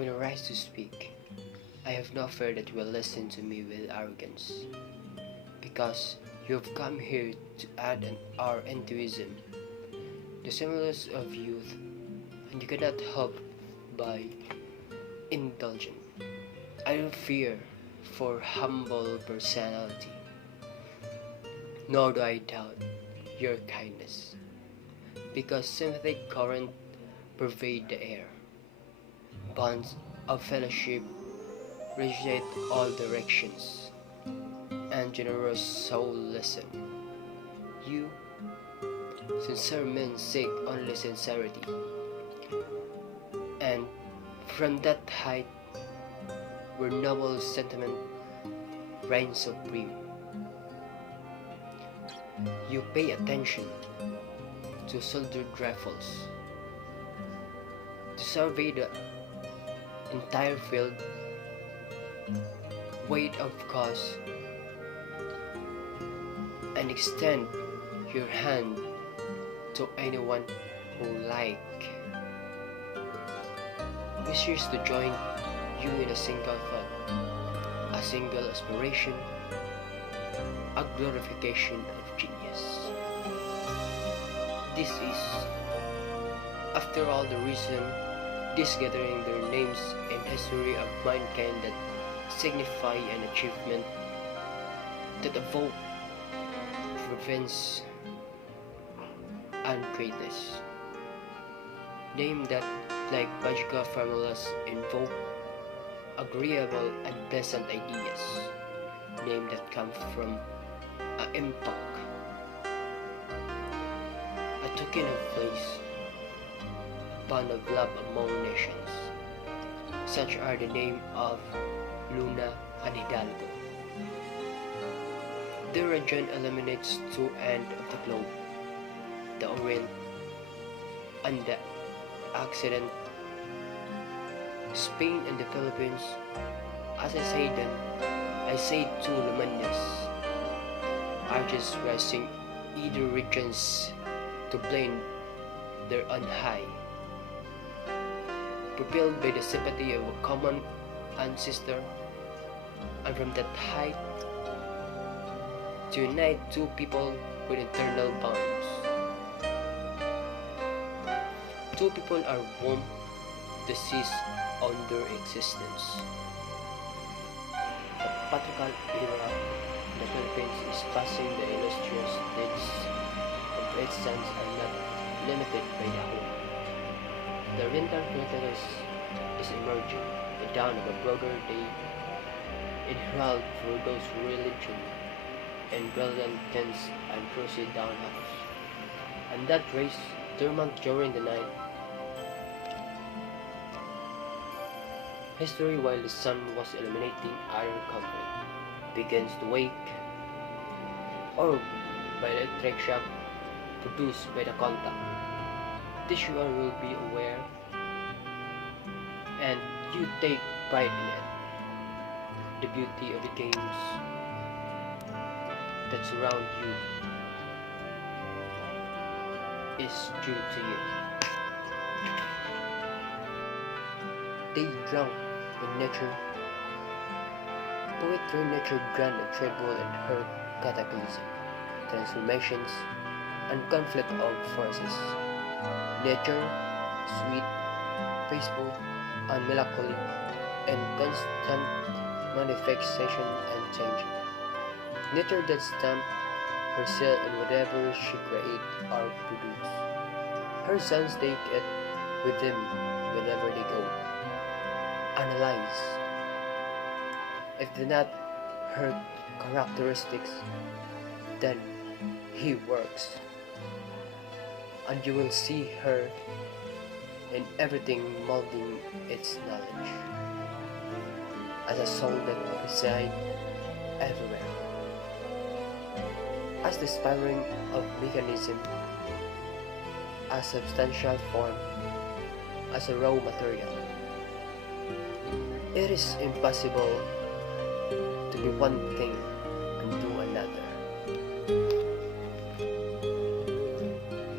When I rise to speak, I have no fear that you will listen to me with arrogance, because you have come here to add an hour into wisdom, the stimulus of youth, and you cannot help by indulgent. I don't fear for humble personality, nor do I doubt your kindness, because sympathetic current pervade the air. Bonds of fellowship radiate all directions, and generous soul listen. You, sincere men seek only sincerity, and from that height where noble sentiment reigns supreme, you pay attention to soldier rifles, to survey the entire field, weight of cause, and extend your hand to anyone who wishes to join you in a single thought, a single aspiration, a glorification of genius. This is, after all, the reason this gathering their names in history of mankind that signify an achievement that evoke province and greatness. Name that, like magical formulas, invoke agreeable and pleasant ideas. Name that come from an impact, a token of place, a bond of love among nations. Such are the name of Luna and Hidalgo. The region eliminates two ends of the globe, the Orient and the Occident. Spain and the Philippines. As I say them, I say two luminous are just rising either regions to blend their on high, propelled by the sympathy of a common ancestor, and from that height to unite two people with eternal bonds. Two people are wont to seize on their existence. The patriarchal era in the Philippines is passing. The illustrious deeds of its sons are not limited by the home. The Oriental Philippines is emerging, the dawn of a broader day, in herald for those religion and brilliant tents and proceed downhouse. And that race, dormant during the night, history while the sun was illuminating iron conflict, begins to wake, or by the electric shock produced by the contact. This you will be aware, and you take pride in it. The beauty of the games that surround you is due to you. They drown in nature. Poetry nature grant a tremble in her cataclysm, transformations, and conflict of forces. Nature, sweet, peaceful, and melancholy, and constant manifestation and change. Nature that stamp her seal in whatever she create or produce. Her sons take it with them wherever they go. Analyze. If they're not her characteristics, then he works. And you will see her in everything molding its knowledge, as a soul that resides everywhere, as the spiraling of mechanism, as substantial form, as a raw material. It is impossible to be one thing and do another.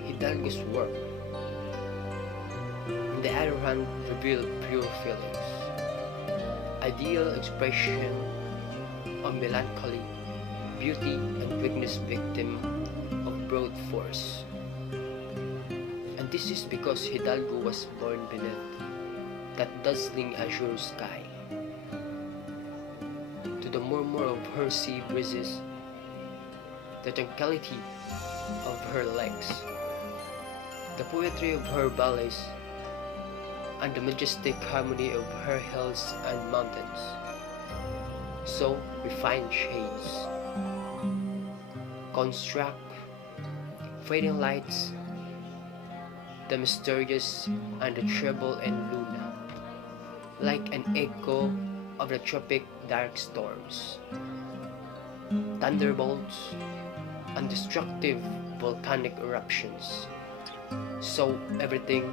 Hidalgo's work, on the other hand, revealed pure feelings. ideal expression of melancholy, beauty, and weakness, victim of brute force. And this is because Hidalgo was born beneath that dazzling azure sky. To the murmur of her sea breezes, the tranquility of her lakes, the poetry of her valleys, and the majestic harmony of her hills and mountains. So refined shades construct fading lights, the mysterious and the treble and Luna, like an echo of the tropic dark storms, thunderbolts, and destructive volcanic eruptions. So everything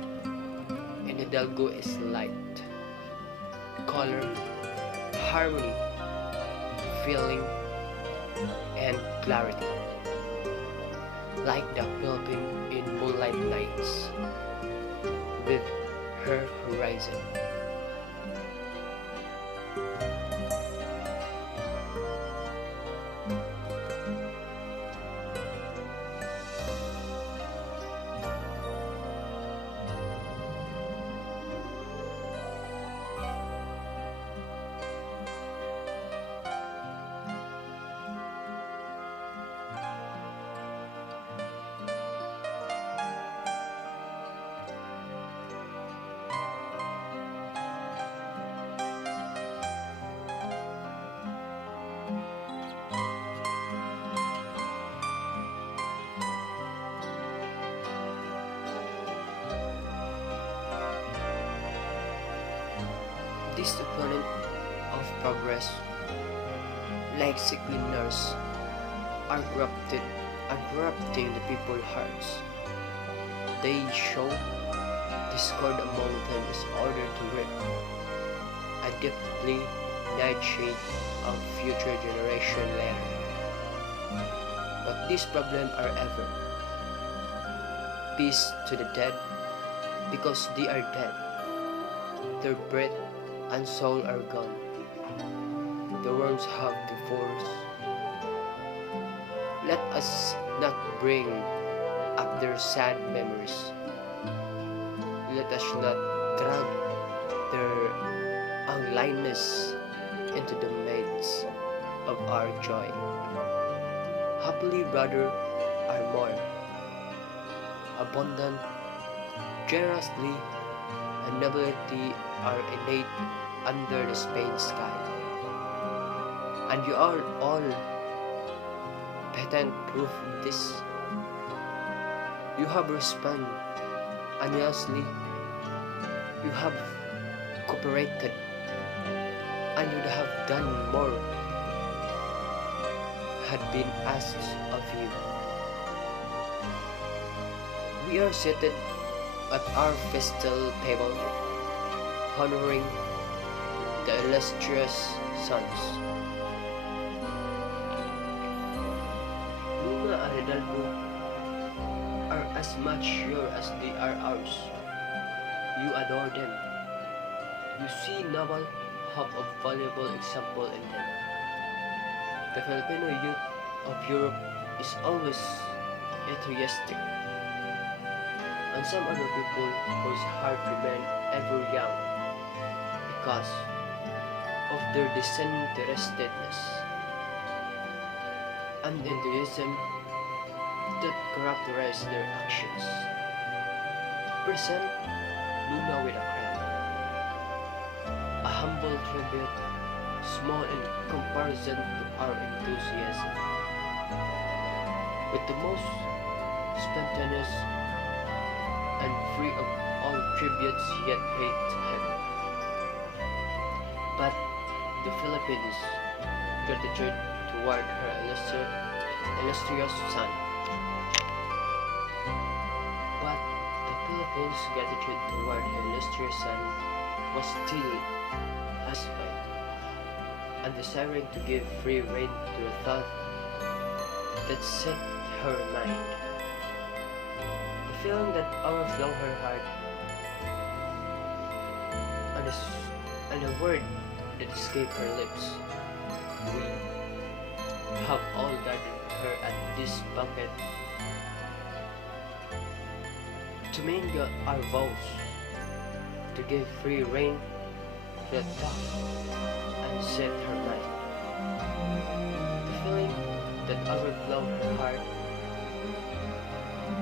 in Hidalgo is light, color, harmony, feeling, and clarity, like the Philippine in moonlight nights with her horizon. This opponent of progress, like sickly nurse, are corrupting the people's hearts. They show discord among them in order to rid a deeply nightshade of future generation later. But these problems are ever peace to the dead, because they are dead. Their breath and soul are gone. The worms have divorced. Let us not bring up their sad memories. Let us not drag their uncleanness into the midst of our joy. Happily, brother, are more abundant, generously, and nobility are innate under the Spain sky. And you are all patent proof of this. You have responded honestly, you have cooperated, and you have done more had been asked of you. We are seated at our festal table, honoring the illustrious sons. Luna and Hidalgo are as much yours as they are ours. You adore them. You see noble hope of valuable example in them. The Filipino youth of Europe is always enthusiastic, and some other people whose heart remain ever young because of their disinterestedness and enthusiasm that characterize their actions. Present Luna with a crown, a humble tribute, small in comparison to our enthusiasm, with the most spontaneous and free of all tributes yet paid to him. But the Philippines' gratitude toward her illustrious son. But the Philippines' gratitude toward her illustrious son was still satisfied, and desiring to give free rein to the thought that set her mind. The feeling that overflowed her heart, and the word that escape her lips. We have all gathered her at this banquet to mingle our vows, to give free rein to the thought and set her mind. The feeling that overflowed her heart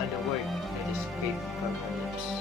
and the word that escaped from her lips.